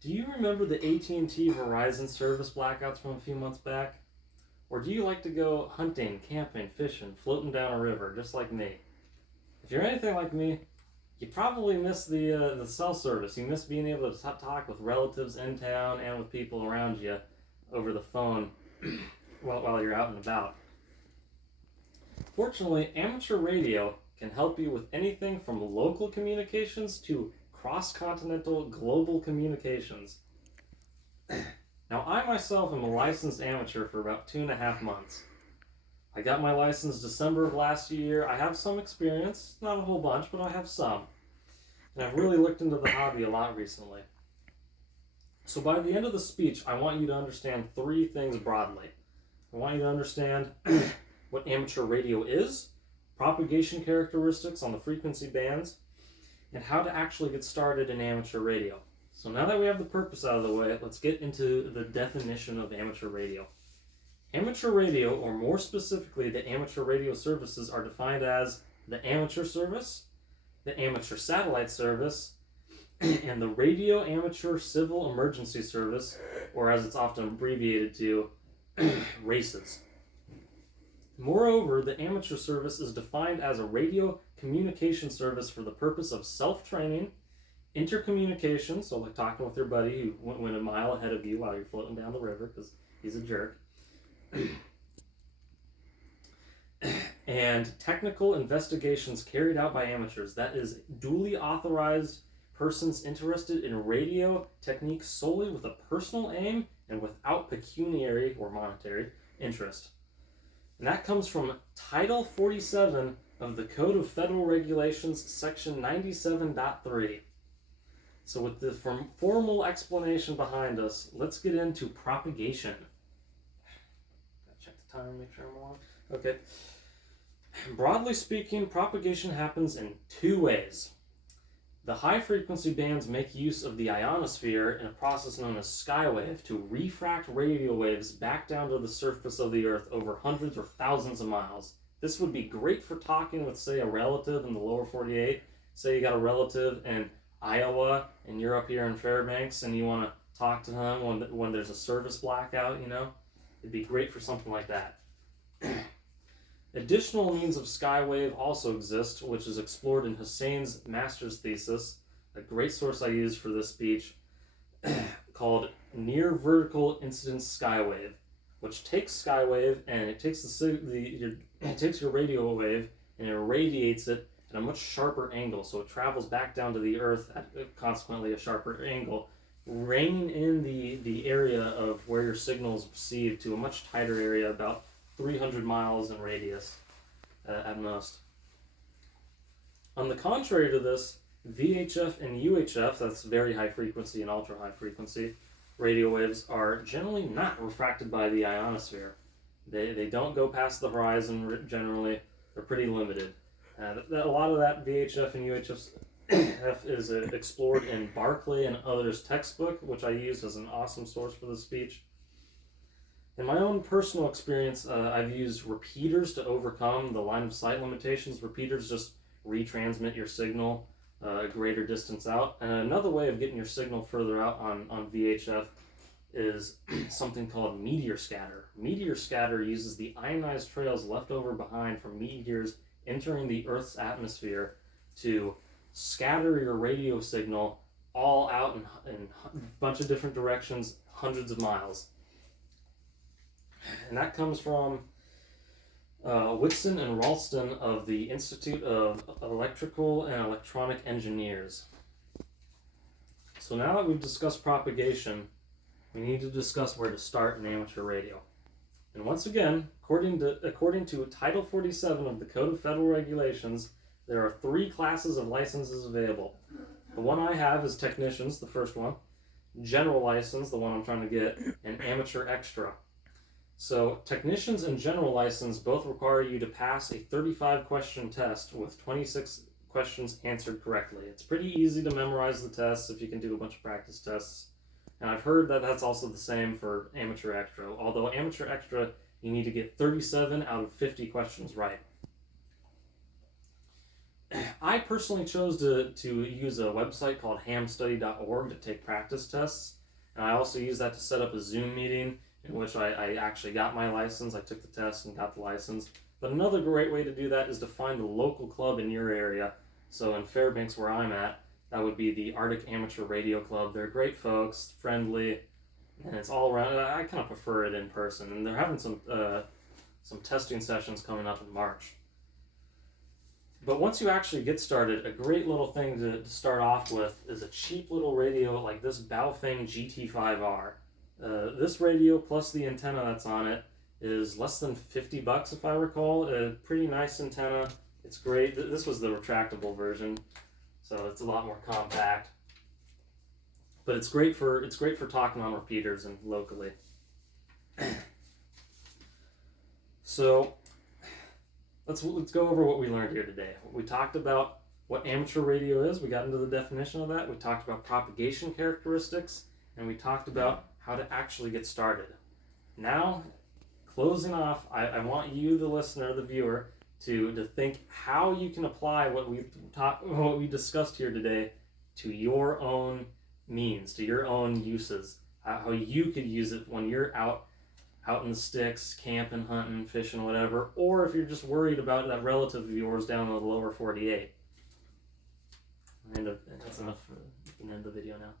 Do you remember the AT&T Verizon service blackouts from a few months back? Or do you like to go hunting, camping, fishing, floating down a river, just like me? If you're anything like me, you probably miss the cell service. You miss being able to talk with relatives in town and with people around you over the phone while you're out and about. Fortunately, amateur radio can help you with anything from local communications to cross-continental global communications. Now, I myself am a licensed amateur for about 2.5 months. I got my license December of last year. I have some experience, not a whole bunch, but I have some. And I've really looked into the hobby a lot recently. So by the end of the speech, I want you to understand 3 things broadly. I want you to understand what amateur radio is, propagation characteristics on the frequency bands, and how to actually get started in amateur radio. So now that we have the purpose out of the way, let's get into the definition of amateur radio. Amateur radio, or more specifically the amateur radio services, are defined as the amateur service, the amateur satellite service, and the radio amateur civil emergency service, or as it's often abbreviated to, RACES. Moreover, the amateur service is defined as a radio communication service for the purpose of self-training, intercommunication, so like talking with your buddy who went a mile ahead of you while you're floating down the river because he's a jerk, and technical investigations carried out by amateurs. That is duly authorized persons interested in radio techniques solely with a personal aim and without pecuniary or monetary interest. And that comes from Title 47 of the Code of Federal Regulations, Section 97.3. So with the formal explanation behind us, let's get into propagation. Gotta check the timer, make sure I'm on. Okay. Broadly speaking, propagation happens in 2 ways. The high-frequency bands make use of the ionosphere in a process known as skywave to refract radio waves back down to the surface of the Earth over hundreds or thousands of miles. This would be great for talking with, say, a relative in the lower 48. Say you got a relative in Iowa and you're up here in Fairbanks and you want to talk to him when there's a service blackout, you know? It'd be great for something like that. Additional means of skywave also exist, which is explored in Hussein's master's thesis, a great source I used for this speech, called Near Vertical Incidence Skywave, which takes skywave and it takes it takes your radio wave and it irradiates it at a much sharper angle, so it travels back down to the Earth at consequently a sharper angle, reining in the area of where your signal is received to a much tighter area, about 300 miles in radius at most. On the contrary to this, VHF and UHF, that's very high frequency and ultra high frequency, radio waves are generally not refracted by the ionosphere. They don't go past the horizon generally. They're pretty limited. A lot of that VHF and UHF is explored in Barclay and others' textbook, which I used as an awesome source for this speech. In my own personal experience, I've used repeaters to overcome the line of sight limitations. Repeaters just retransmit your signal a greater distance out. And another way of getting your signal further out on VHF is something called meteor scatter. Meteor scatter uses the ionized trails left over behind from meteors entering the Earth's atmosphere to scatter your radio signal all out in a bunch of different directions, hundreds of miles. And that comes from Whitson and Ralston of the Institute of Electrical and Electronic Engineers. So now that we've discussed propagation, we need to discuss where to start in amateur radio. And once again, according to Title 47 of the Code of Federal Regulations, there are 3 classes of licenses available. The one I have is technicians, the first one, general license, the one I'm trying to get, and amateur extra. So technicians and general license both require you to pass a 35-question test with 26 questions answered correctly. It's pretty easy to memorize the tests if you can do a bunch of practice tests. And I've heard that that's also the same for amateur extra, although amateur extra, you need to get 37 out of 50 questions right. I personally chose to use a website called hamstudy.org to take practice tests. And I also use that to set up a Zoom meeting in which I actually got my license. I took the test and got the license. But another great way to do that is to find a local club in your area. So in Fairbanks, where I'm at, that would be the Arctic Amateur Radio Club. They're great folks, friendly, and it's all around. I kind of prefer it in person. And they're having some testing sessions coming up in March. But once you actually get started, a great little thing to start off with is a cheap little radio like this Baofeng GT5R. This radio plus the antenna that's on it is less than $50 if I recall. A pretty nice antenna. It's great. This was the retractable version, so it's a lot more compact. But it's great for talking on repeaters and locally. So let's go over what we learned here today. We talked about what amateur radio is. We got into the definition of that. We talked about propagation characteristics, and we talked about how to actually get started. Now, closing off, I want you, the listener, the viewer, to think how you can apply what we discussed here today to your own means, to your own uses. How you could use it when you're out in the sticks, camping, hunting, fishing, whatever, or if you're just worried about that relative of yours down in the lower 48. And that's enough. You can end the video now.